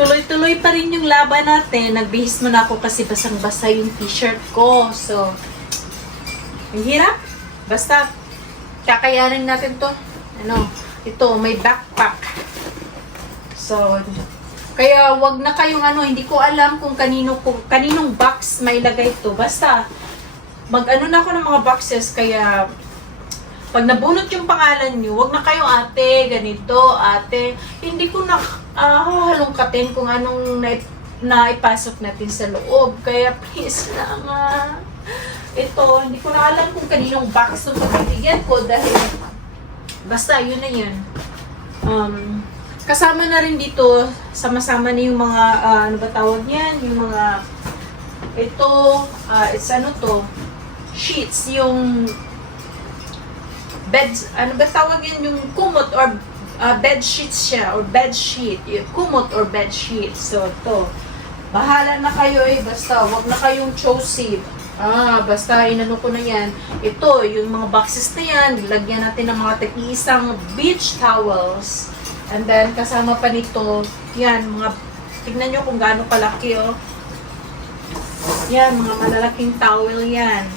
tuloy-tuloy pa rin yung laban natin. Nagbihis muna ako kasi basang-basa yung t-shirt ko. So, ang hirap. Basta, kakayanin natin to. Ano, ito, may backpack. So, kaya wag na kayong ano, hindi ko alam kung kaninong box may lagay to. Basta, mag-ano na ako ng mga boxes, kaya pag nabunot yung pangalan nyo, wag na kayo ate, ganito, ate. Hindi ko na halongkatin kung anong naipasok natin sa loob. Kaya please lang ito, hindi ko na alam kung kaninong box yung pagbibigyan ko dahil basta, yun na yun. Kasama na rin dito, sama-sama na yung mga, ano ba tawag yan? Yung mga, ito, it's ano to, sheets, yung beds, ano ba tawag yan, yung kumot or bed sheets siya, or bed sheet, yung kumot or bed sheet. So, to, bahala na kayo basta, wag na kayong choosy. Basta, inano ko na yan. Ito, yung mga boxes na yan, lagyan natin ng mga tag-iisang beach towels. And then, kasama pa nito, yan, mga, tignan nyo kung gaano kalaki, Yan, mga malalaking towel yan.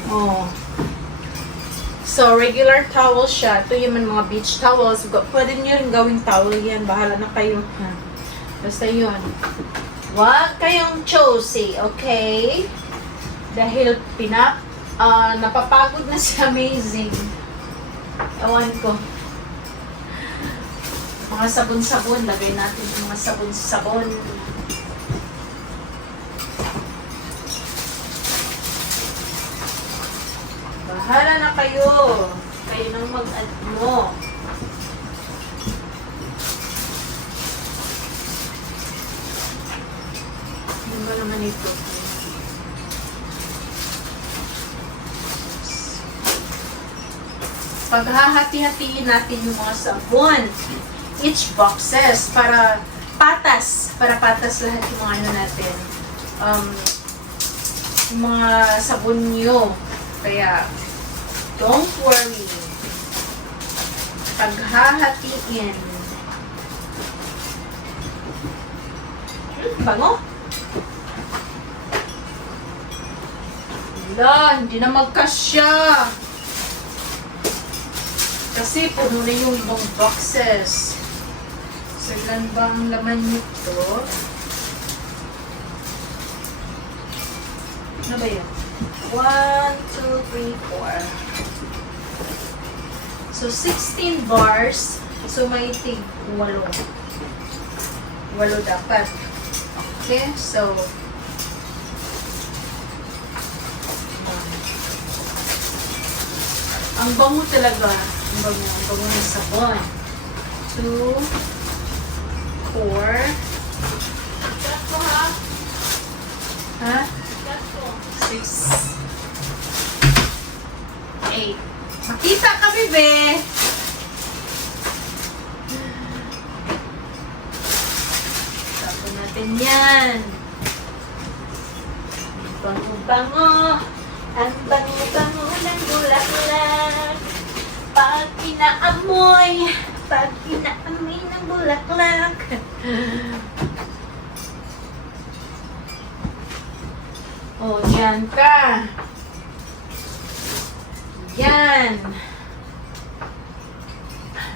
So, regular towel siya. Ito yung mga beach towels. Pwede nyo rin gawing towel yan. Bahala na kayo. Basta yun. Huwag kayong choosy, okay? Dahil napapagod na si Amazing. Ewan ko. Mga sabon-sabon. Lagay natin yung mga sabon-sabon. Bahala na kayo. Kayo nang mag-ano. Ano ba naman ito? Paghahati-hatiin natin yung mga sabon. Each boxes para patas lahat yung mga ano natin. Yung mga sabon nyo. Kaya, don't worry. Paghahatiin. Bango? Wala, hindi na magkasya. Kasi puno na yung ibang boxes. So, ilan ba ang laman nito? Ano ba yun? 1, 2, 3, 4. So, 16 bars. So, may tig 8. 8 dapat. Okay? So, ang bango talaga. Ang bango ng sabon. 2, 4. Ito ha? Ha? 6, 8. Makita kami, be! Tapos natin yan. Bango-bango. Ang bango-bango ng bulaklak. Pag inaamoy ng bulaklak. Yan ka. Yan.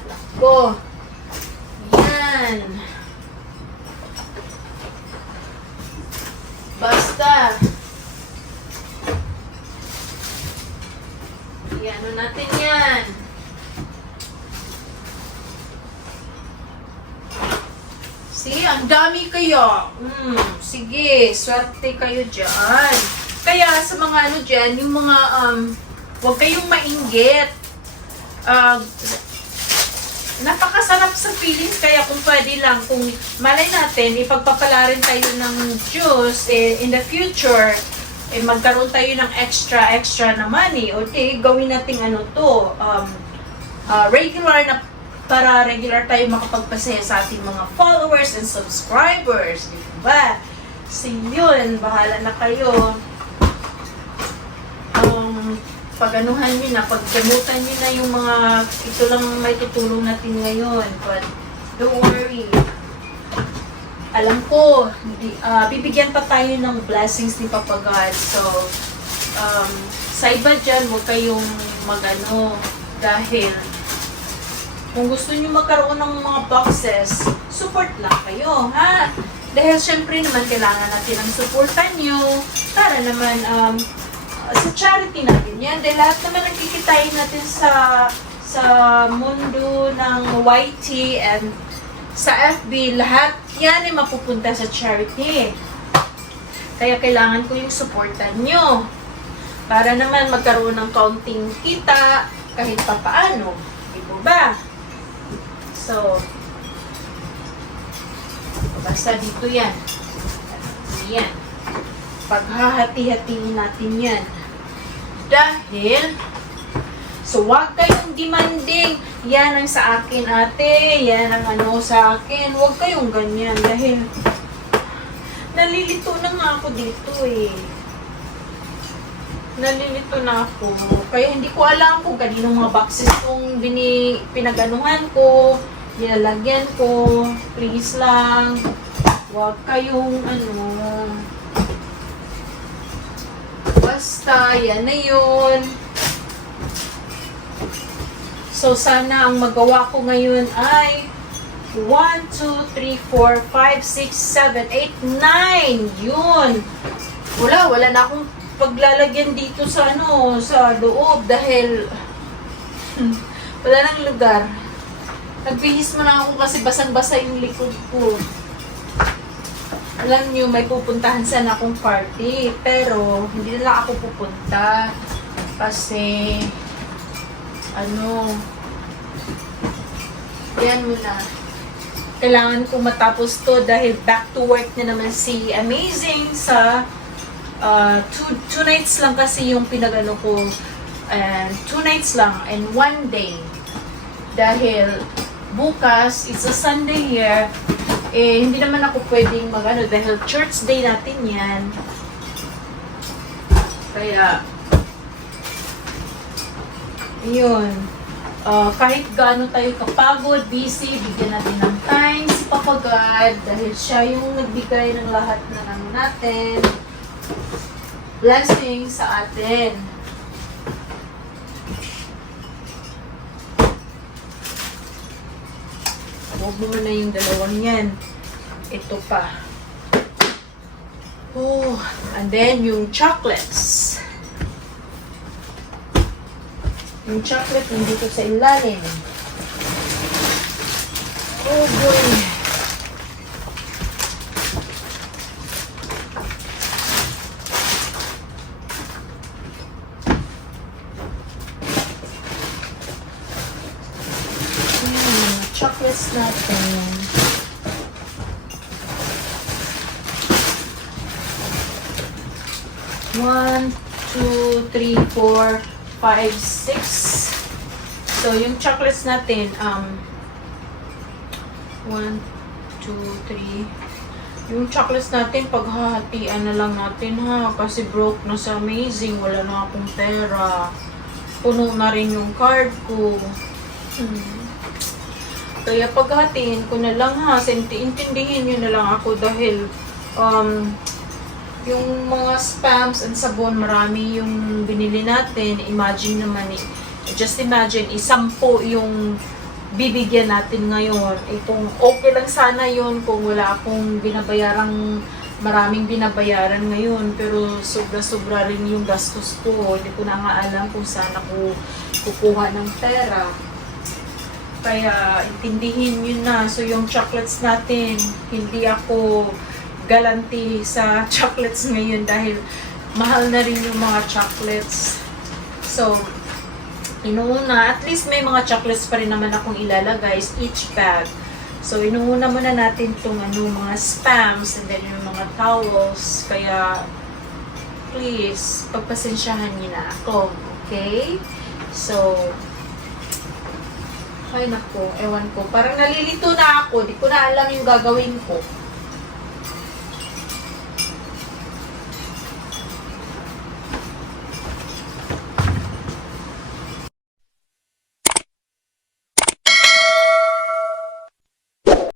Lakbo. Yan. Basta. Ano natin yan. See, ang dami kayo. Sige, swerte kayo dyan. Kaya sa mga ano dyan, yung mga, huwag kayong mainggit. Napakasarap sa feelings, kaya kung pwede lang, kung malay natin, ipagpapala rin tayo ng juice, in the future, magkaroon tayo ng extra na money. O gawin natin ano to, regular na, para regular tayo makapagpasaya sa ating mga followers and subscribers. Di ba? So yun, bahala na kayo. Pag-anuhan nyo na, paggamutan nyo na yung mga, ito lang may tutulong natin ngayon. But don't worry. alam ko, bibigyan pa tayo ng blessings ni Papa God. So, sa iba dyan, huwag kayong magano dahil kung gusto niyo magkaroon ng mga boxes, support lang kayo, ha? Dahil syempre naman kailangan natin ang supportan nyo para naman sa charity natin yan. Dahil lahat naman nagkikitain natin sa mundo ng YT and sa FB, lahat yan ay mapupunta sa charity. Kaya kailangan ko yung supportan nyo para naman magkaroon ng kaunting kita kahit pa paano. Di ba? So, basta dito yan. Yan. Paghahati-hatiin natin yan. Dahil, so wag kayong demanding, yan ang sa akin ate, yan ang ano sa akin. Wag kayong ganyan dahil nalilito na nga ako dito eh. Nalilito na ako. Kaya hindi ko alam kung kaninong mga boxes kung pinaganuhan ko, nilalagyan ko. Please lang, wag kayong ano. Basta, yan na yun. So, sana ang magawa ko ngayon ay 1, 2, 3, 4, 5, 6, 7, 8, 9. Yun. Wala na akong paglalagyan dito sa ano, sa loob dahil wala nang lugar. Nagbihis mo na ako kasi basang-basa yung likod ko. Alam nyo, may pupuntahan sana akong party, pero hindi na lang ako pupunta kasi ano, yan muna. Kailangan ko matapos to dahil back to work na naman si Amazing sa two nights lang kasi yung pinagano ko, and 2 nights lang and 1 day dahil bukas it's a Sunday here, eh hindi naman ako pwedeng magano dahil church day natin yan, kaya yun, kahit gaano tayo kapagod, busy, bigyan natin ng time si Papa God dahil siya yung nagbigay ng lahat ng ano natin, blessing sa atin. Huwag mo na yung dalawang yan. Ito pa. Oh, and then yung chocolates. Yung chocolate nandito sa ilalim. Oh boy. Chocolates natin. One, 2, 3, 4, 5, 6. So, yung chocolates natin, 1, 2, 3. Yung chocolates natin, paghahatian na lang natin ha. Kasi broke na sa Amazing. Wala na akong pera. Puno na rin yung card ko. Kaya paghatiin ko na lang ha, intindihin nyo na lang ako dahil yung mga spams and sabon, marami yung binili natin. Imagine naman, just imagine, 10 yung bibigyan natin ngayon. Eh kung okay lang sana yun, kung wala akong maraming binabayaran ngayon, pero sobra-sobra rin yung gastos ko. Hindi ko na nga alam kung saan ako kukuha ng pera. Kaya, intindihin yun na. So, yung chocolates natin, hindi ako galanti sa chocolates ngayon dahil mahal na rin yung mga chocolates. So, inuuna, at least may mga chocolates pa rin naman akong ilalagay each bag. So, inuuna muna natin itong mga spams and then yung mga towels. Kaya, please, pagpasensyahan niyo na ako. Okay? So, ay nako, ewan ko. Parang nalilito na ako. Di ko na alam yung gagawin ko.